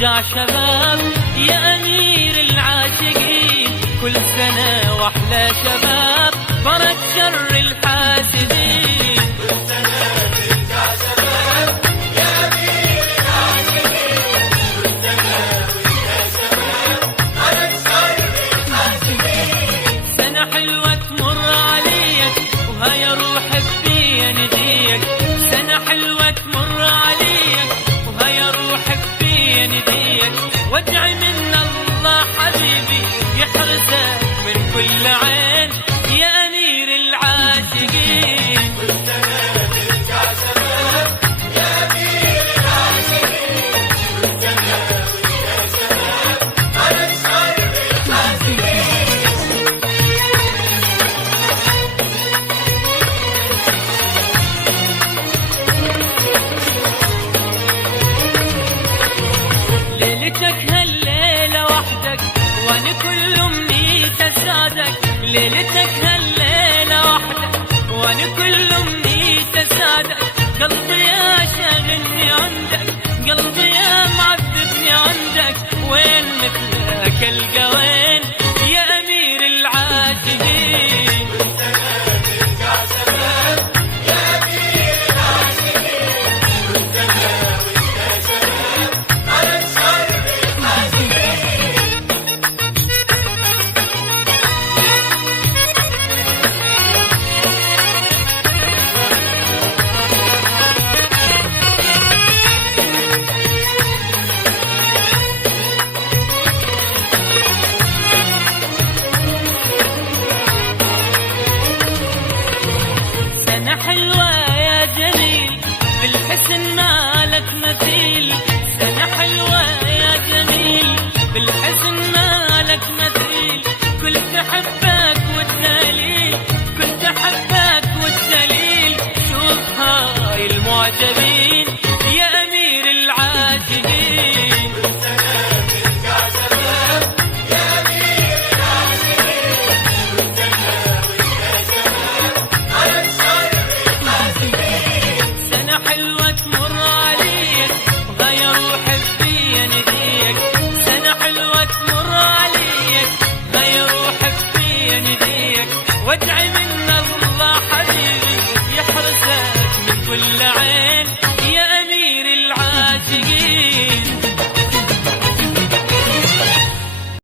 ترجع شباب يا أمير العاشقين، كل سنة وأحلى شباب برد شر الحاسدين. كل سنة ترجع شباب يا أمير العاشقين، كل سنة ويا شباب برد شر الحاسدين. سنة حلوة تمر عليك وهيا روح بيا نديك، سنة حلوة تمر عليك وهيا روح بيا نديك، وادعي من الله حبيبي يحرسك من كل عين يا أمير العاشقين. كل سنة ترجع شباب يا أمير العاشقين، كل سنة ويا شباب برد شر الحاسدين. ليلتك هالليلة وحدك وانا كل امنيت اسعدك، ليلتك هالليلة وحدك وانا كل امنيت اسعدك، قلبي يا شاغلني عندك، قلبي يا معذبني عندك، وين مثلك القوي